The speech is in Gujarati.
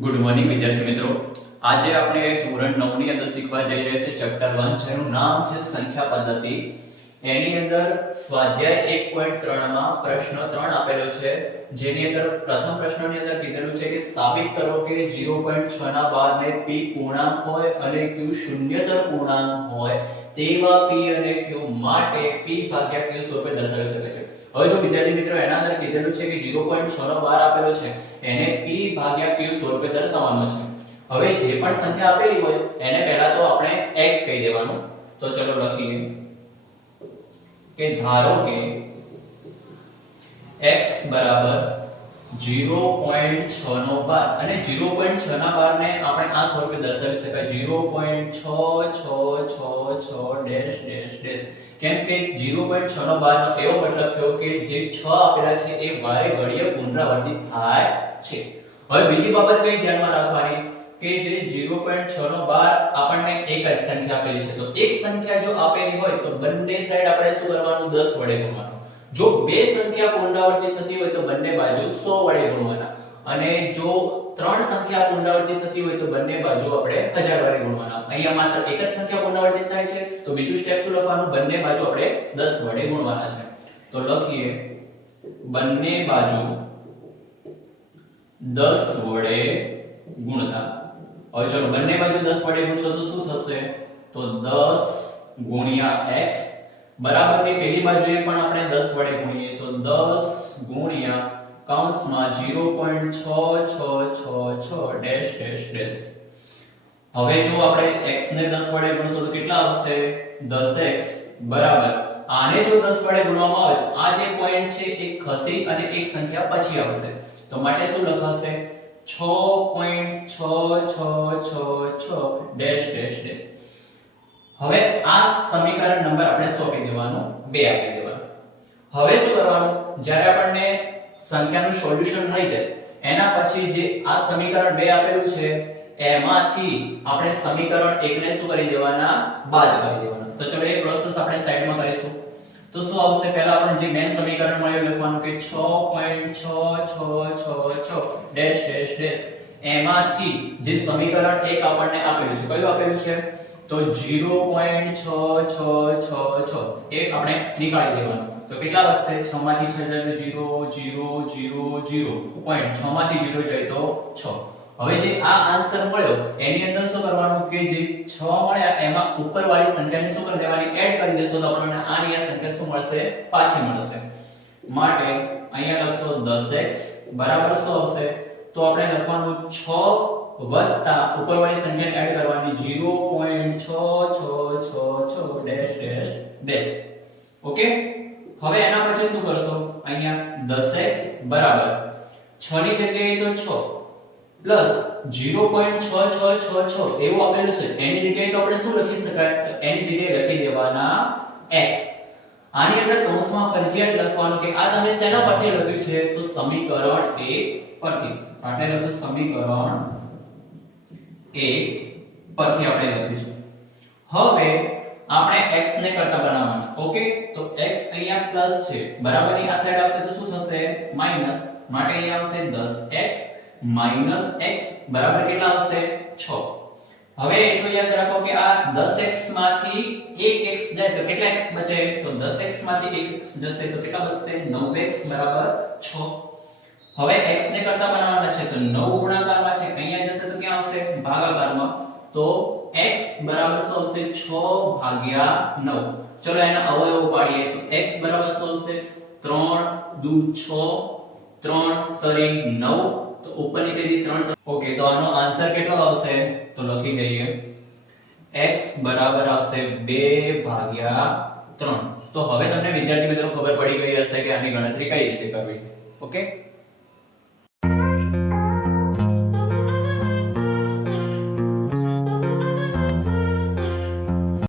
ગુડ મોર્નિંગ વિદ્યાર્થી મિત્રો. આજે આપણે ધોરણ 9 ની અંદર શીખવા જઈ રહ્યા છીએ. ચેપ્ટર 1 છે એનું નામ છે સંખ્યા પદ્ધતિ. એની અંદર સ્વાધ્યાય 1.3 માં પ્રશ્ન 3 આપેલો છે. જેની અંદર પ્રથમ પ્રશ્નની અંદર કીધેલું છે કે સાબિત કરો કે 0.6 ના બાર ને p પૂર્ણાંક હોય અને q શૂન્યતર પૂર્ણાંક હોય તેવા p અને q માટે p ભાગ્યા q સ્વરૂપે દર્શાવી શકે છે. હવે જો વિદ્યાર્થી મિત્રો, એના અંદર કીધેલું છે કે 0.6 નો બાર આપેલો છે, એને p ભાગ્યા q સ્વરૂપે દર્શાવવાનો છે. હવે જે પણ સંખ્યા આપેલી હોય, એને પહેલા તો આપણે x કહી દેવાનું. તો ચલો લખીએ. કે ધારો કે x બરાબર 0.6 નો બાર. અને 0.6 ના બારને આપણે આ સ્વરૂપે દર્શાવી શકાય. 0.6666 ડેશ ડેશ ડેશ. કેમ કે 0.6 નો બાર નો એવો મતલબ થયો કે જે 6 આપેલા છે એ વારે ઘડીએ પુનરાવર્તિત થાય છે. હવે બીજી બાબત કઈ ધ્યાનમાં રાખવાની? કે જે 0.6 નો બાર આપણને એક જ સંખ્યા આપેલી છે. તો એક સંખ્યા જો આપેલી હોય તો બંને સાઈડ આપણે શું કરવાનું? 10 વડે ગુણવાનું જો બે સંખ્યા પુનરાવર્તિત થતી હોય તો બંને બાજુ 100 વડે ગુણવાના. અને જો ત્રણ સંખ્યા પુનરાવર્તિત થતી હોય તો બંને બાજુ આપણે 1000 વડે ગુણવાના. અહીંયા માત્ર એક જ સંખ્યા પુનરાવર્તિત થાય છે, તો બીજું સ્ટેપ શું લખવાનું? બંને બાજુ આપણે 10 વડે ગુણવાના છે. તો લખીએ, બંને બાજુ 10 વડે ગુણતા. હવે ચલો, બંને બાજુ 10 વડે ગુણશો તો શું થશે? તો 10 ગુણ્યા x બરાબરની પહેલી બાજુએ પણ આપણે 10 વડે ગુણીએ, તો 10 ગુણ્યા કૌંસમાં 0.6666 ડેશ ડેશ ડેશ. હવે જો આપણે x ને 10 વડે ગુણશું તો કેટલા આવશે? 10x બરાબર. આને જો 10 વડે ગુણવામાં આવે તો આ જે પોઈન્ટ છે એ ખસી અને એક સંખ્યા પછી આવશે. તો માટે શું લખાશે? 6.6666 ડેશ ડેશ ડેશ. હવે આ સમીકરણ નંબર આપણે સોંપી દેવાનો 2 આપી દેવાનો. હવે શું કરવાનું? જ્યારે આપણને સંખ્યાનું સોલ્યુશન મળી જાય, એના પછી જે આ સમીકરણ 2 આપેલું છે, એમાંથી આપણે સમીકરણ 1 ને શું કરી દેવાના? બાદ કરી દેવાના. તો ચલો એ પ્રોસેસ આપણે સાઈડમાં કરીશું. તો શું આવશે? પહેલા આપણે જે મેઈન સમીકરણ મળ્યું લખવાનું કે 6.6666 ડેશ ડેશ ડેશ એમાંથી જે સમીકરણ 1 આપણને આપેલું છે, કયું આપેલું છે? તો 0.6666 એક આપણે નીકાળી દેવાનું. તો કેટલા વધશે? 6 માંથી 6 જાય તો 0 0 0 0 પોઈન્ટ 6 માંથી 0 જાય તો 6 હવે જે આ આન્સર મળ્યો, એની અંદર શું કરવાનું કે જે 6 મળ્યા, એમાં ઉપરવાળી સંખ્યાને શું કરી દેવાની? એડ કરી દેશો. તો આપણને આની આ સંખ્યા શું મળશે? પાછી મળશે. માટે અહીંયા લખશો 10x બરાબર શું આવશે? તો આપણે લખવાનું 6 વત્તા ઉપરવાળી સંખ્યા એડ કરવાની 0.6666 ડેશ ડેશ ડેશ ઓકે હવે એના પછી શું કરશો? અહીંયા 10x બરાબર. 6 ની જગ્યાએ તો 6 પ્લસ 0.6666 એવું આપેલું છે. એની જગ્યાએ તો આપણે શું લખી શકાય? તો એની જગ્યાએ લખી દેવાના x. આની અંદર કૌંસમાં ફરજિયાત લખવાનું કે આ તમે શેના પરથી લખ્યું છે? તો સમીકરણ 1 પરથી. આપણે લખ્યું સમીકરણ 1 પરથી આપણે લખ્યું હવે આપણે x ને કરતા બનાવવાનું. ઓકે? તો x અહીંયા પ્લસ છે. બરાબરની આ સાઈડ આવશે તો શું થશે? માઇનસ માટે અહીંયા આવશે 10x માઇનસ x. બરાબર કેટલા આવશે? 6 હવે એટલું યાદ રાખો કે આ 10x માંથી 1x જાય તો કેટલા x બચે? તો 10x માંથી 1x જશે તો કેટલા બચશે? 9x 6 હવે x ને કરતા બનાવવાના છે તો 9 ગુણાકારમાં છે. અહીંયા જશે તો ક્યાં આવશે? ભાગાકારમાં. તો x બરાબર શું આવશે? 6 ભાગ્યા 9 ચલો એના અવયવ પાડીએ તો x બરાબર શું આવશે? 3 2 6 3 તરી 9 તો ઉપર નીચેથી ત્રણ ઓકે તો આનો આન્સર કેટલો આવશે? તો લખી દઈએ. X બરાબર આવશે 2 ભાગ્યા 3 તો હવે તમને વિદ્યાર્થી મિત્રો ખબર પડી ગઈ હશે કે આની ગણતરી કઈ રીતે કરવી. ઓકે